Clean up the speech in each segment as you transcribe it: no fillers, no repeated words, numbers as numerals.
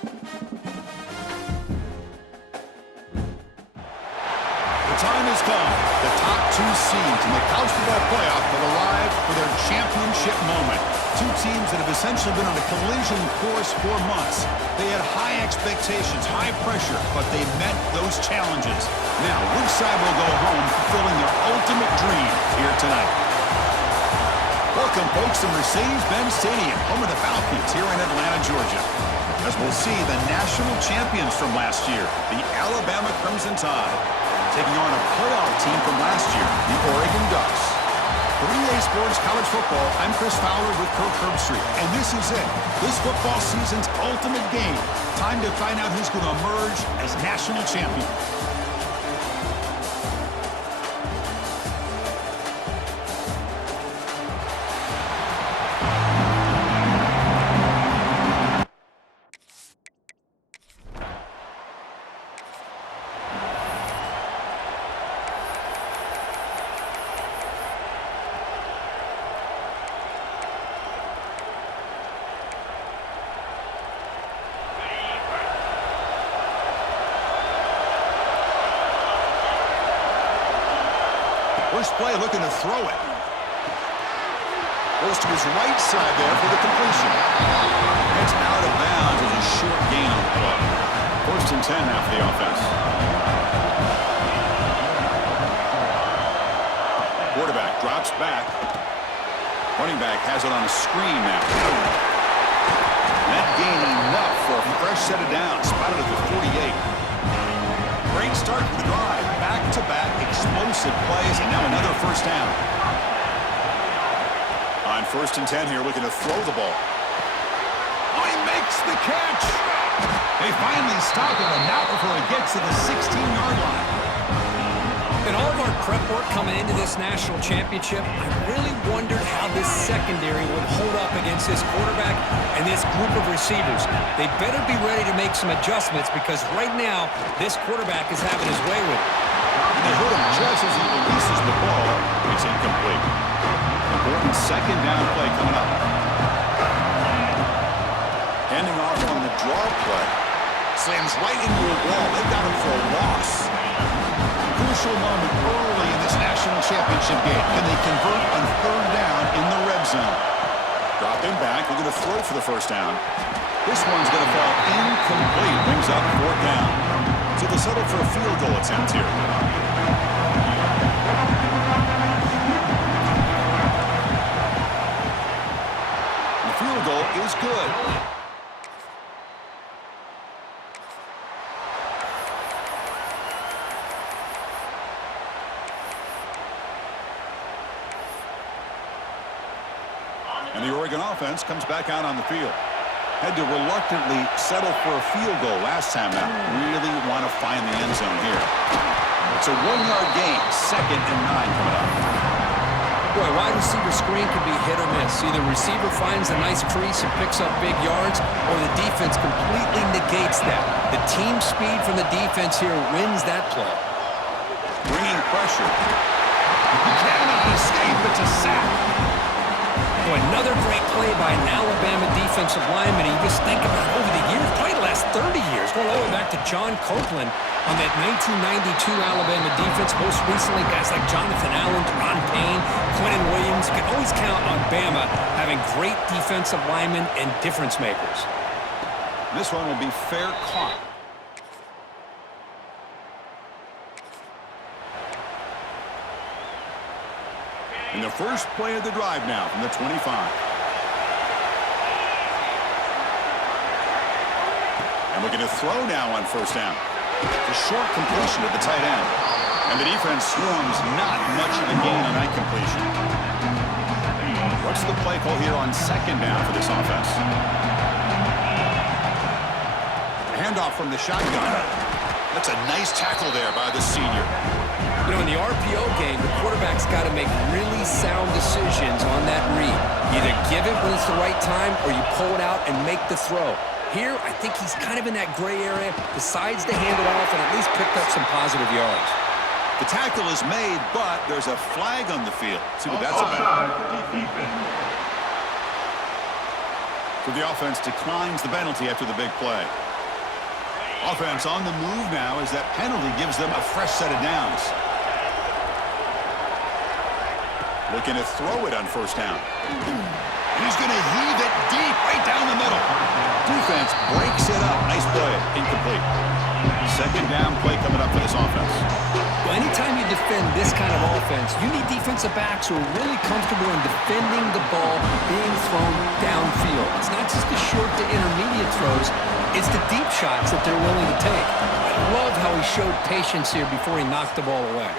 The time has come. The top two seeds in the college football playoff will arrive for their championship moment. Two teams that have essentially been on a collision course for months. They had high expectations, high pressure, but they met those challenges. Now, which side will go home fulfilling their ultimate dream here tonight? Welcome, folks, to Mercedes-Benz Stadium, home of the Falcons here in Atlanta, Georgia. As we'll see the national champions from last year, the Alabama Crimson Tide, taking on a playoff team from last year, the Oregon Ducks. For EA Sports College Football, I'm Chris Fowler with Kirk Herbstreit, and this is it. This football season's ultimate game. Time to find out who's going to emerge as national champion. First play looking to throw it. Goes to his right side there for the completion. It's out of bounds with a short gain on the play. First and 10 now for the offense. Quarterback drops back. Running back has it on a screen now. That gain enough for a fresh set of downs. Spotted at the 48. Great start to the drive. Back-to-back explosive plays, and now another first down. On first and 10 here, looking to throw the ball. Oh, he makes the catch. They finally stop him, and not before he gets to the 16-yard line. In all of our prep work coming into this national championship, I really wondered how this secondary would hold up against this quarterback and this group of receivers. They better be ready to make some adjustments because right now, this quarterback is having his way with it. And they hit him just as he releases the ball. It's incomplete. Important second down play coming up. Handing off on the draw play. Slams right into a wall. They've got him for a loss. Crucial moment early in this national championship game. Can they convert on third down in the red zone? Drop him back. We're going to throw for the first down. This one's going to fall incomplete. Brings up fourth down. So they'll settle for a field goal attempt here. The field goal is good. And the Oregon offense comes back out on the field. Had to reluctantly settle for a field goal last time out. Really want to find the end zone here. It's a 1-yard gain, second and 9 coming up. Boy, wide receiver screen can be hit or miss. Either receiver finds a nice crease and picks up big yards, or the defense completely negates that. The team speed from the defense here wins that play. Bringing pressure. He cannot escape. It's a sack. Another great play by an Alabama defensive lineman. You just think about over the years, probably the last 30 years, going all the way back to John Copeland on that 1992 Alabama defense. Most recently, guys like Jonathan Allen, Deron Payne, Quentin Williams. You can always count on Bama having great defensive linemen and difference makers. This one will be fair caught. In the first play of the drive now from the 25. And looking to throw now on first down. The short completion at the tight end. And the defense swarms not much of a gain on that completion. What's the play call here on second down for this offense? Handoff from the shotgun. That's a nice tackle there by the senior. You know, in the RPO game, the quarterback's got to make really sound decisions on that read. Either give it when it's the right time or you pull it out and make the throw. Here, I think he's kind of in that gray area, decides to hand it off and at least picked up some positive yards. The tackle is made, but there's a flag on the field. See what that's about. So the offense declines the penalty after the big play. Offense on the move now as that penalty gives them a fresh set of downs. Looking to throw it on first down. He's going to heave it deep right down the middle. Defense breaks it up. Nice play. Incomplete. Second down play coming up for this offense. Well, anytime you defend this kind of offense, you need defensive backs who are really comfortable in defending the ball being thrown downfield. It's not just the short to intermediate throws. It's the deep shots that they're willing to take. I love how he showed patience here before he knocked the ball away.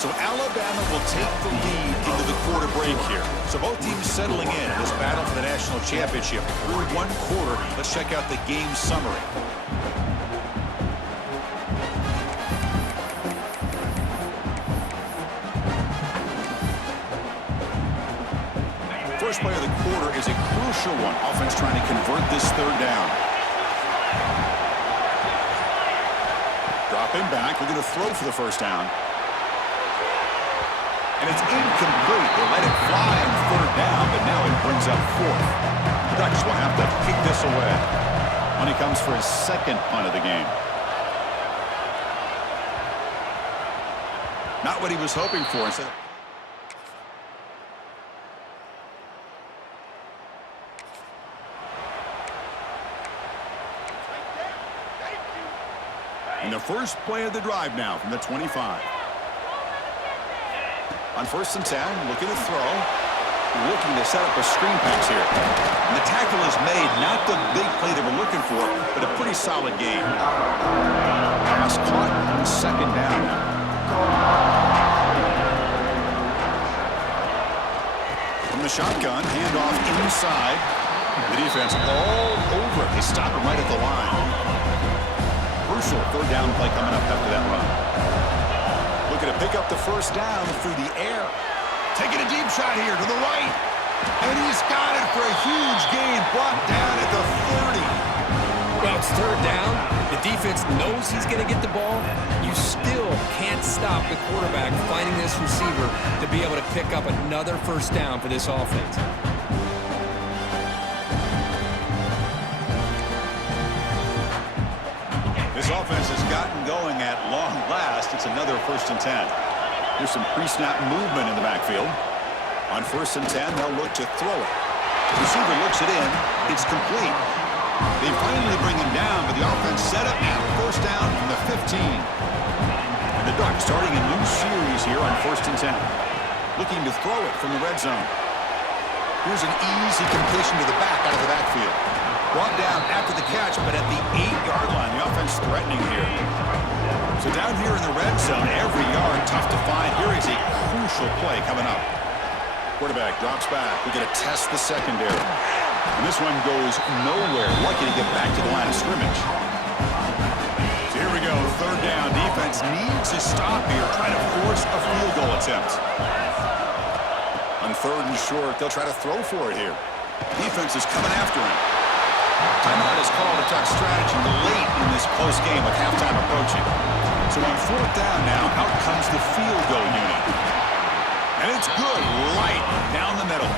So Alabama will take the lead into the quarter break here. So both teams settling in this battle for the national championship. Through one quarter, let's check out the game summary. First play of the quarter is a crucial one. Offense trying to convert this third down. Dropping back, we're going to throw for the first down. And it's incomplete. They let it fly on third down, but now it brings up fourth. The Ducks will have to kick this away when he comes for his second punt of the game. Not what he was hoping for. Instead in the first play of the drive now from the 25. On first and 10, looking to throw. Looking to set up a screen pass here. And the tackle is made, not the big play they were looking for, but a pretty solid game. Pass caught, second down now. From the shotgun, handoff inside. The defense all over it. They stop him right at the line. Crucial third down play coming up after that run. Looking to pick up the first down through the air. Taking a deep shot here to the right. And he's got it for a huge gain. Brought down at the 30. Well, it's third down. The defense knows he's going to get the ball. You still can't stop the quarterback finding this receiver to be able to pick up another first down for this offense. This offense has gotten going at long last. It's another first and 10. There's some pre-snap movement in the backfield. On first and 10, they'll look to throw it. The receiver looks it in. It's complete. They finally bring him down, but the offense set up now. First down from the 15. And the Ducks starting a new series here on first and 10. Looking to throw it from the red zone. Here's an easy completion to the back out of the backfield. Brought down after the catch, but at the 8-yard line. The offense threatening here. So down here in the red zone, every yard tough to find. Here is a crucial play coming up. Quarterback drops back. We're going to test the secondary. And this one goes nowhere. Lucky to get back to the line of scrimmage. So here we go. Third down. Defense needs a stop here. Trying to force a field goal attempt. On third and short, they'll try to throw for it here. Defense is coming after him. Timeout is called a Duck strategy late in this close game with halftime approaching. So on fourth down now, out comes the field goal unit. And it's good, right down the middle.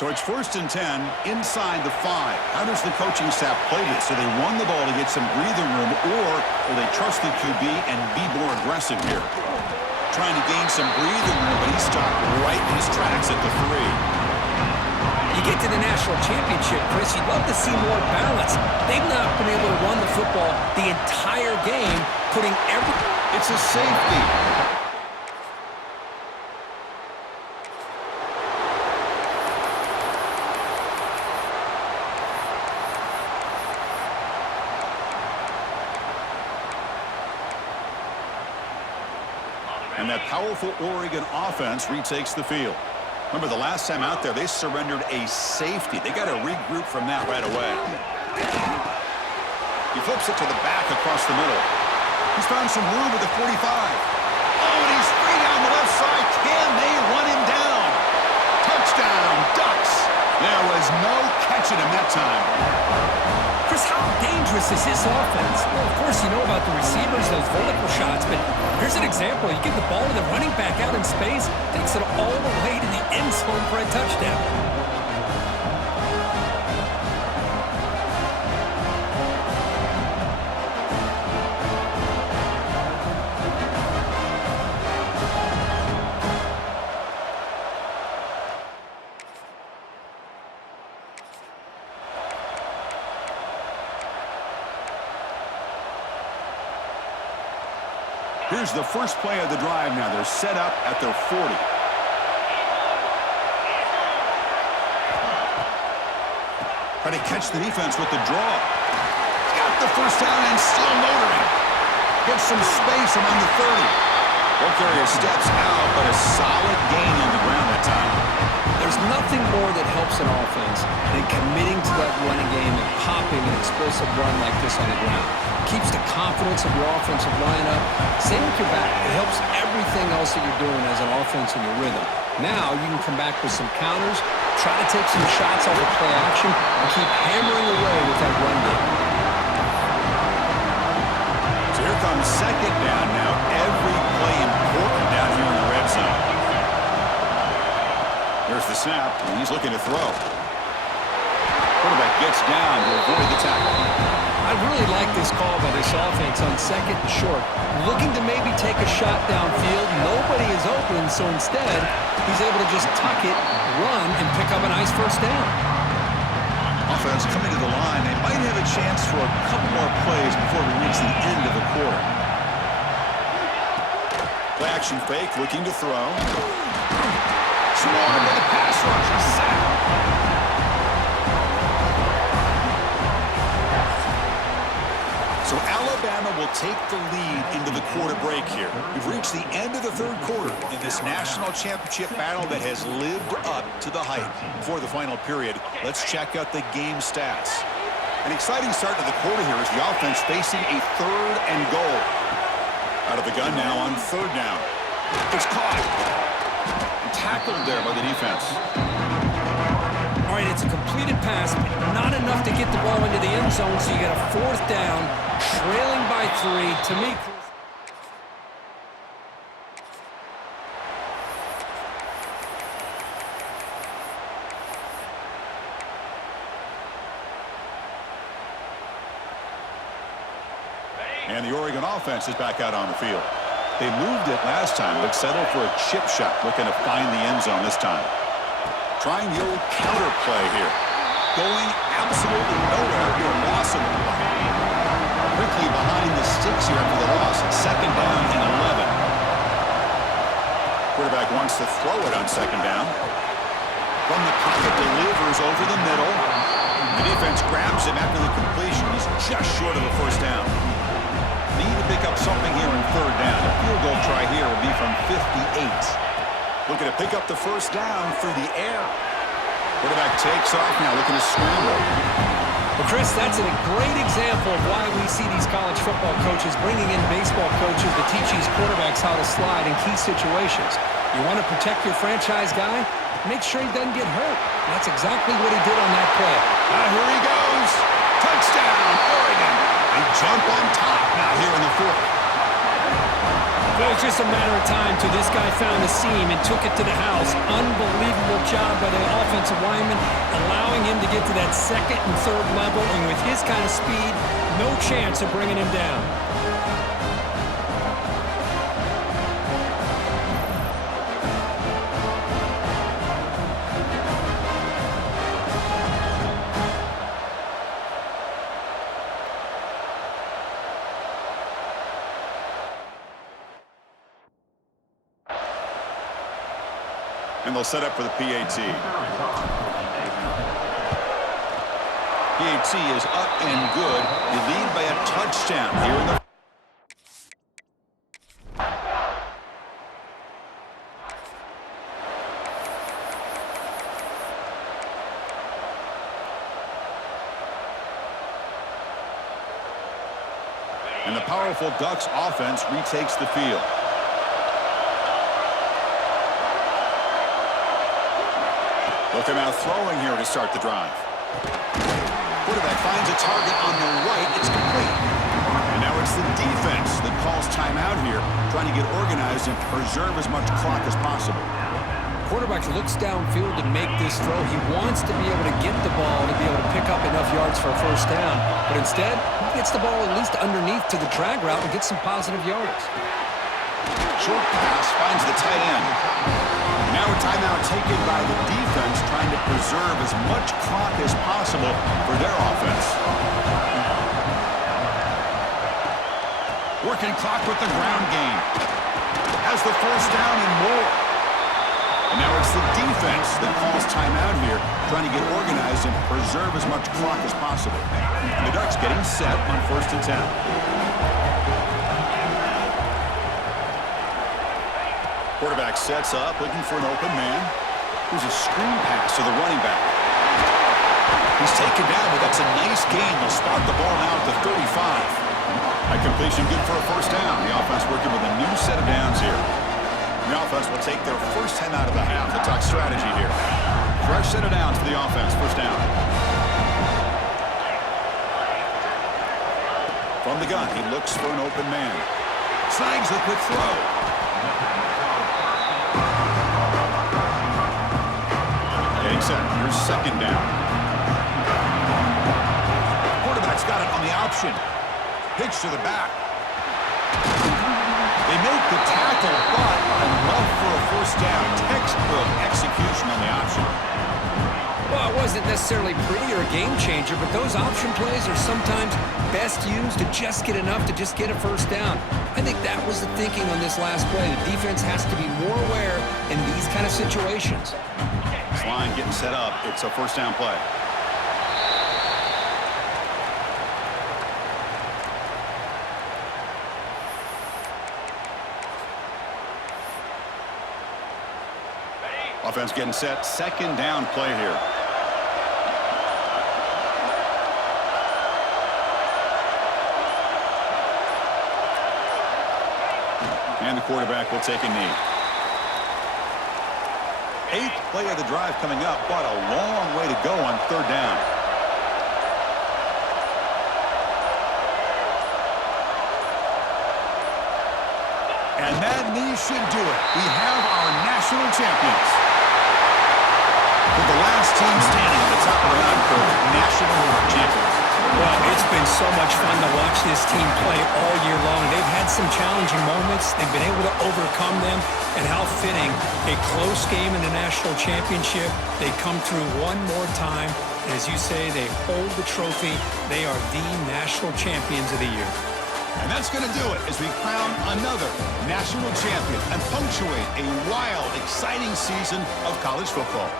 So it's first and 10 inside the 5. How does the coaching staff play this? Do they run the ball to get some breathing room, or will they trust the QB and be more aggressive here? Trying to gain some breathing room, but he stopped right in his tracks at the 3. You get to the national championship, Chris, you'd love to see more balance. They've not been able to run the football the entire game, putting every... It's a safety. And that powerful Oregon offense retakes the field. Remember, the last time out there, they surrendered a safety. They got to regroup from that right away. He flips it to the back across the middle. He's found some room at the 45. Oh, and he's free down the left side. Can they run him down? Touchdown, Ducks. There was no catching him that time. Chris, Chris, how dangerous is this offense? Well, of course, you know about the receivers, those vertical shots, but here's an example. You give the ball to the running back out in space, takes it all the way to the end zone for a touchdown. Here's the first play of the drive now. They're set up at their 40. Trying to catch the defense with the draw. Got the first down and still motoring. Gets some space around the 30. Ball carrier steps out, but a solid gain on the ground that time. There's nothing more that helps an offense than committing to that running game and popping an explosive run like this on the ground. Keeps the confidence of your offensive line up. Same with your back. It helps everything else that you're doing as an offense in your rhythm. Now you can come back with some counters, try to take some shots off of play action, and keep hammering away with that run game. So here comes second down now. Every play important down here in the red zone. There's the snap, and he's looking to throw. Quarterback gets down to avoid the tackle. I really like this call by this offense on second and short. Looking to maybe take a shot downfield. Nobody is open, so instead, he's able to just tuck it, run, and pick up a nice first down. Offense coming to the line. They might have a chance for a couple more plays before we reach the end of the quarter. Play action fake, looking to throw. Swarmed by the pass rush. Sack. So Alabama will take the lead into the quarter break here. We've reached the end of the third quarter in this national championship battle that has lived up to the hype. Before the final period, let's check out the game stats. An exciting start to the quarter here as the offense facing a third and goal. Out of the gun now on third down. It's caught. And tackled there by the defense. All right, it's a completed pass, but not enough to get the ball into the end zone, so you got a fourth down, trailing by 3. To me, and the Oregon offense is back out on the field. They moved it last time, but settled for a chip shot, looking to find the end zone this time. Trying the old counter play here. Going absolutely nowhere to a loss of the play. Quickly behind the sticks here for the loss. Second down and 11. Quarterback wants to throw it on second down. From the pocket, delivers over the middle. The defense grabs him after the completion. He's just short of the first down. Need to pick up something here in third down. A field goal try here will be from 58. Looking to pick up the first down through the air. Quarterback takes off now, looking to scramble. Well, Chris, that's a great example of why we see these college football coaches bringing in baseball coaches to teach these quarterbacks how to slide in key situations. You want to protect your franchise guy? Make sure he doesn't get hurt. That's exactly what he did on that play. Here he goes. Touchdown, Oregon. They jump on top now here in the fourth. It was just a matter of time till this guy found a seam and took it to the house. Unbelievable job by the offensive lineman, allowing him to get to that second and third level, and with his kind of speed, no chance of bringing him down. And they'll set up for the PAT. PAT is up and good. You lead by a touchdown here in the... And the powerful Ducks offense retakes the field. They'll come out throwing here to start the drive. Quarterback finds a target on the right. It's complete. And now it's the defense that calls timeout here, trying to get organized and preserve as much clock as possible. Quarterback looks downfield to make this throw. He wants to be able to get the ball to be able to pick up enough yards for a first down. But instead, he gets the ball at least underneath to the drag route and gets some positive yards. Short pass finds the tight end. Now a timeout taken by the defense, trying to preserve as much clock as possible for their offense. Working clock with the ground game. Has the first down and more. And now it's the defense that calls timeout here, trying to get organized and preserve as much clock as possible. And the Ducks getting set on 1st and 10. Quarterback sets up, looking for an open man. Here's a screen pass to the running back. He's taken down, but that's a nice gain. They'll spot the ball now at the 35. That completion good for a first down. The offense working with a new set of downs here. The offense will take their first 10 out of the half. The Duck strategy here. Fresh set of downs for the offense. First down. From the gun, he looks for an open man. Snags the quick throw. Getting set. Here's second down. Quarterback's got it on the option. Pitch to the back. They make the tackle, but enough for a first down. Textbook execution on the option. Well, it wasn't necessarily pretty or a game changer, but those option plays are sometimes best used to just get enough to just get a first down. I think that was the thinking on this last play. The defense has to be more aware in these kind of situations. This line getting set up. It's a first down play. Offense getting set. Second down play here. And the quarterback will take a knee. 8th play of the drive coming up, but a long way to go on third down. And that knee should do it. We have our national champions. With the last team standing at the top of the line for national champions. Well, it's been so much fun to watch this team play all year long. They've had some challenging moments. They've been able to overcome them. And how fitting, a close game in the national championship. They come through one more time. And as you say, they hold the trophy. They are the national champions of the year. And that's going to do it as we crown another national champion and punctuate a wild, exciting season of college football.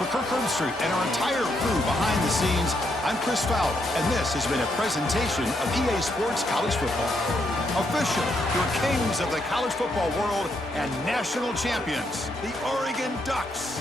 For Kirk Herbstreit and our entire crew behind the scenes, I'm Chris Fowler, and this has been a presentation of EA Sports College Football. Official, your kings of the college football world and national champions, the Oregon Ducks.